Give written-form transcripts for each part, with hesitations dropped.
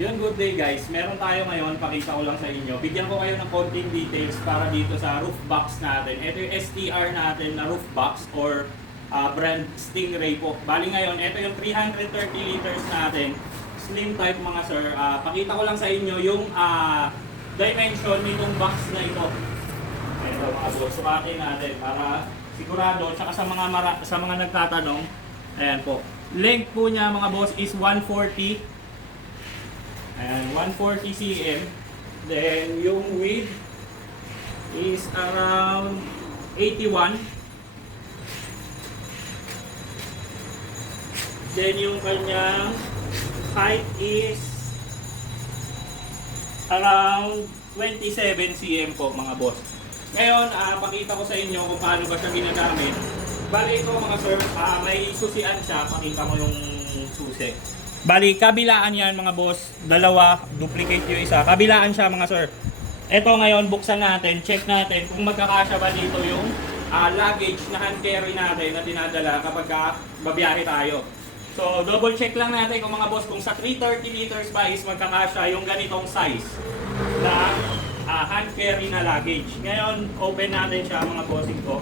Yun, good day guys. Meron tayo ngayon, pakita ko lang sa inyo. Bigyan ko kayo ng konting details para dito sa roof box natin. Ito yung STR natin na roof box or brand Stingray po. Bali ngayon, ito yung 330 liters natin. Slim type mga sir. Pakita ko lang sa inyo yung dimension nitong box na ito. Ito mga boss, sukatin natin para sigurado. Tsaka sa mga nagtatanong, ayan po. Length po niya mga boss is 140. And 140 cm. Then yung width is around 81. Then yung kanyang height is around 27 cm po mga boss. Ngayon, pakita ko sa inyo kung paano ba siya ginagamit. Bali ito mga sir, may susian siya. Pakita mo yung susi. Bali, kabilaan yan mga boss. Dalawa, duplicate yung isa. Kabilaan siya mga sir. Ito ngayon, buksan natin, check natin kung magkakasya ba dito yung luggage na hand carry natin na tinadala kapag babiyahe tayo. So, double check lang natin kung mga boss, kung sa 330 liters ba is magkakasya yung ganitong size na hand carry na luggage. Ngayon, open natin siya mga bossing ko.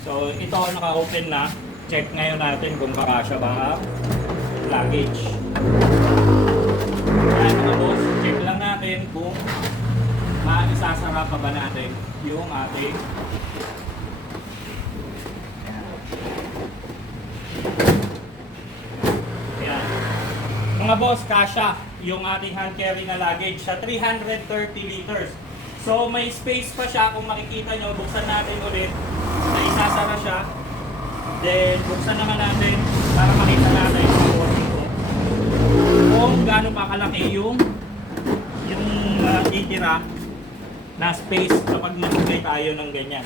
So, ito naka-open na. Check ngayon natin kung kakasya ba luggage. Ayan mga boss, check lang natin kung maisasara pa ba natin yung ating ayan. Mga boss, kasya yung ating hand carry na luggage sa 330 liters. So, may space pa siya. Kung makikita nyo, buksan natin ulit. Naisasara siya. Then, buksan naman natin para makita natin kung gaano pa kalaki yung titira na space kapag nagbigay tayo ng ganyan.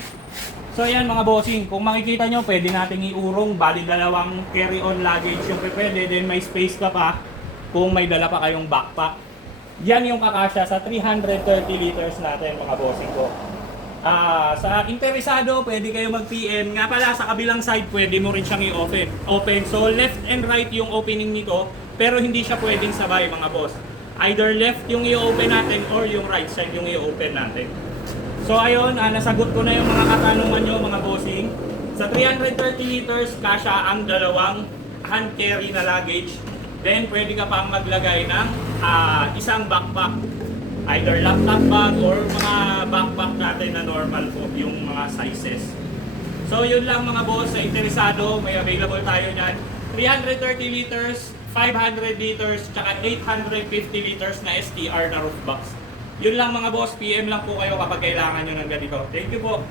So, yan mga bossing. Kung makikita nyo, pwede natin iurong. Bali, dalawang carry-on luggage yung pwede. Then, may space ka pa kung may dala pa kayong backpack. Yan yung kakasya sa 330 liters natin mga bossing ko. Sa interesado, pwede kayo mag-PM. Nga pala, sa kabilang side, pwede mo rin siyang i-open. So, left and right yung opening nito, pero hindi siya pwedeng sabay mga boss. Either left yung i-open natin or yung right side yung i-open natin. So, ayun, nasagot ko na yung mga katanungan nyo mga bossing. Sa 330 liters, kasya ang dalawang hand carry na luggage. Then, pwede ka pang maglagay ng isang backpack. Either laptop bag or mga backpack natin na normal po, yung mga sizes. So, yun lang mga boss. Sa interesado, may available tayo dyan. 330 liters, 500 liters, tsaka 850 liters na STR na roof box. Yun lang mga boss. PM lang po kayo kapag kailangan nyo ng ganito. Thank you po.